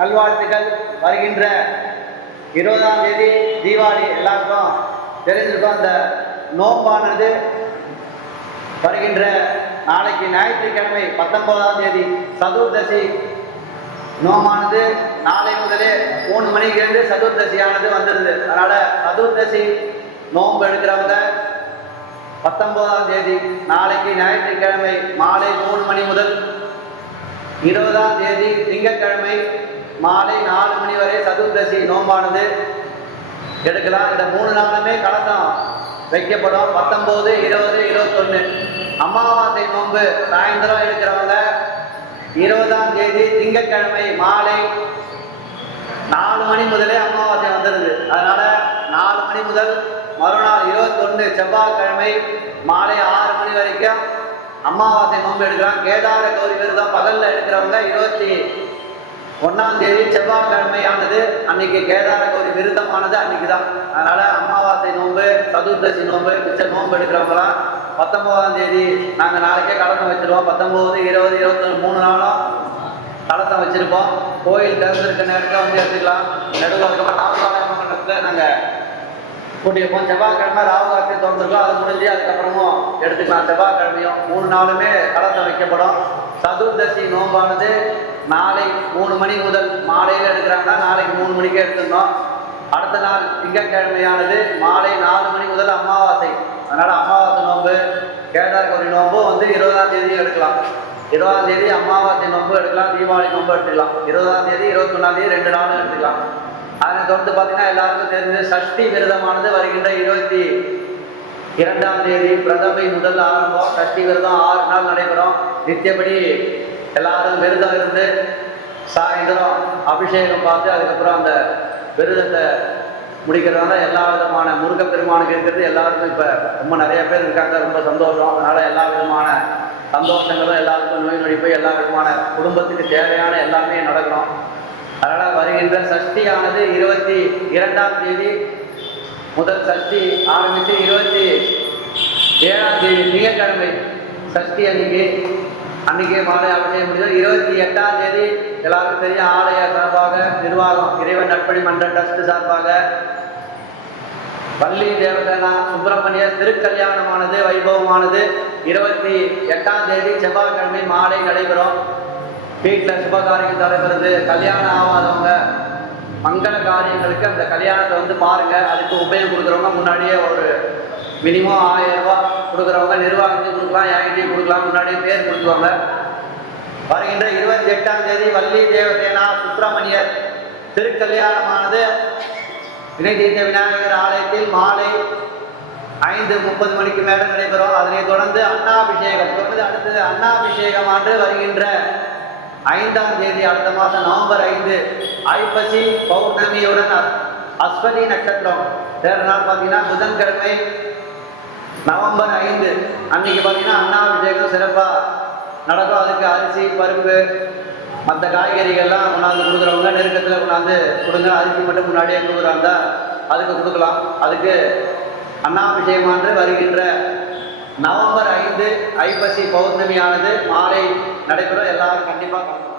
நல்வாழ்த்துக்கள். வருகின்ற 20ஆம் தேதி தீபாவளி, எல்லாருக்கும் தெரிஞ்சிருக்கும். அந்த நோம்பானது வருகின்ற நாளைக்கு ஞாயிற்றுக்கிழமை 19ஆம் தேதி சதுர்தசி நோமானது நாளை முதலே 3 மணிக்கு சதுர்தசியானது வந்துடுது. அதனால சதுர்தசி நோன்பு எடுக்கிறவங்க 19ஆம் தேதி நாளைக்கு ஞாயிற்றுக்கிழமை மாலை 3 மணி முதல் 20ஆம் தேதி திங்கட்கிழமை மாலை 4 மணி வரை சதுர்தசி நோம்பானது எடுக்கலாம். இந்த 3 நாளுமே கலசம் வைக்கப்படும். 19, 20, 21 அமாவாசை நோன்பு சாயந்தரம் எடுக்கிறவங்க 20ஆம் தேதி திங்கட்கிழமை மாலை 4 மணி முதலே அமாவாசை வந்துடுது. அதனால 4 மணி முதல் மறுநாள் 21 செவ்வாய்க்கிழமை மாலை 6 மணி வரைக்கும் அமாவாசை நோன்பு எடுக்கலாம். கேதார கௌரி விரதம் பகல்ல எடுக்கிறவங்க 21ஆம் தேதி செவ்வாய்க்கிழமை ஆனது அன்னைக்கு கேதார கௌரி விரதமானது அன்னைக்கு தான். அதனால அமாவாசை நோன்பு, சதுர்தசி நோன்பு, மிச்ச நோன்பு எடுக்கிறவங்களாம் 19ஆம் தேதி நாங்கள் நாளைக்கே கலசம் வச்சிருவோம். 19, 20, 21 3 நாளும் கலசம் வச்சிருப்போம். கோயில் திறந்திருக்க நேரத்தில் வந்து எடுத்துக்கலாம். நடுவில் ராவுகாலத்தில் நாங்கள் கூட்டியிருப்போம். செவ்வாய்க்கிழமை ராவுகாலத்தை திறந்துருக்கோம். அது முடிஞ்சு அதுக்கப்புறமும் எடுத்துக்கலாம். செவ்வாய்க்கிழமையும் 3 நாளுமே கலசம் வைக்கப்படும். சதுர்தசி நோம்பானது நாளை 3 மணி முதல் மாலையில் எடுக்கிறாங்கன்னா நாளைக்கு 3 மணிக்கே எடுத்துருந்தோம். அடுத்த நாள் திங்கட்கிழமையானது மாலை 4 மணி முதல் அமாவாசை. அதனால் அமாவாசை நோன்பு, கேதார கௌரி நோன்பும் வந்து 20ஆம் தேதி எடுக்கலாம். 20ஆம் தேதி அமாவாசை நோன்பு எடுக்கலாம். தீபாவளி நோன்பு எடுத்துக்கலாம். 20ஆம் தேதி 21ஆம் தேதி 2 நாளும் எடுத்துக்கலாம். அதனை தொடர்ந்து பார்த்தீங்கன்னா எல்லாருக்கும் தெரிஞ்சு சஷ்டி விரதமானது வருகின்ற 22ஆம் தேதி பிரதமை முதல் ஆரம்பம். சஷ்டி விரதம் 6 நாள் நடைபெறும். நித்தியப்படி எல்லாரும் விரதம் இருந்து சாயந்தரம் அபிஷேகம் பார்த்து அதுக்கப்புறம் அந்த விரதத்தை முடிக்கிறதுனால எல்லா விதமான முருகப்பெருமானுக்கு இருக்கிறது எல்லாருக்கும் இப்போ ரொம்ப நிறைய பேர் இருக்காங்க. ரொம்ப சந்தோஷம். அதனால் எல்லா விதமான சந்தோஷங்களும் எல்லாருக்கும் நோய் நொடிப்பு எல்லா விதமான குடும்பத்துக்கு தேவையான எல்லாமே நடக்கணும். அதனால் வருகின்ற சஷ்டியானது 22ஆம் தேதி முதல் சஷ்டி ஆரம்பித்து 27ஆம் தேதி திங்கட்கிழமை சஷ்டி அன்னைக்கு மாலை அபிஷேகம் முடிஞ்சது. 28ஆம் தேதி எல்லாருக்கும் பெரிய ஆலய சார்பாக நிர்வாகம் இறைவன் நட்பணி மன்ற ட்ரஸ்ட் சார்பாக பள்ளி தேவதேனா சுப்பிரமணிய திருக்கல்யாணமானது வைபவமானது 28ஆம் தேதி செவ்வாய்க்கிழமை மாலை நடைபெறும். வீட்டில் சுபகாரியம் நடைபெறுது. கல்யாணம் ஆகாதவங்க மங்கள காரியங்களுக்கு அந்த கல்யாணத்தை வந்து பாருங்க. அதுக்கு உபயோகம் கொடுக்குறவங்க முன்னாடியே ஒரு மினிமம் 1000 ரூபாய் கொடுக்குறவங்க நிர்வாகத்துக்கு கொடுக்கலாம், யார்கிட்டையும் கொடுக்கலாம். முன்னாடியே பேர் கொடுக்குவாங்க. வருகின்ற 28ஆம் தேதி வள்ளி தேவசேனா சுப்பிரமணியர் திருக்கல்யாணமானது வினைதீர்த்த விநாயகர் ஆலயத்தில் மாலை 5:30 மணிக்கு மேலே நடைபெறும். அதனைத் தொடர்ந்து அன்னாபிஷேகம் அடுத்தது அன்னாபிஷேகம் ஆண்டு வருகின்ற 5ஆம் தேதி அடுத்த மாதம் நவம்பர் 5 ஐப்பசி பௌர்ணமியுடன் அஸ்வதி நட்சத்திரம் வேற நாள் பார்த்தீங்கன்னா புதன்கிழமை நவம்பர் 5 அன்னைக்கு பார்த்தீங்கன்னா அன்னாபிஷேகம் சிறப்பாக நடக்கும். அதுக்கு அரிசி, பருப்பு, மற்ற காய்கறிகள்லாம் கொண்டாந்து கொடுக்குறவங்க நெருக்கத்தில் கொண்டாந்து கொடுங்க. அரிசி மட்டும் முன்னாடியே கொடுக்குறாங்க அதுக்கு கொடுக்கலாம். அதுக்கு அன்னாபிஷேகமானது வருகின்ற நவம்பர் 5 ஐப்பசி பௌர்ணமியானது மாலை நடைபெறும். எல்லாரும் கண்டிப்பாக கலந்துக்கலாம்.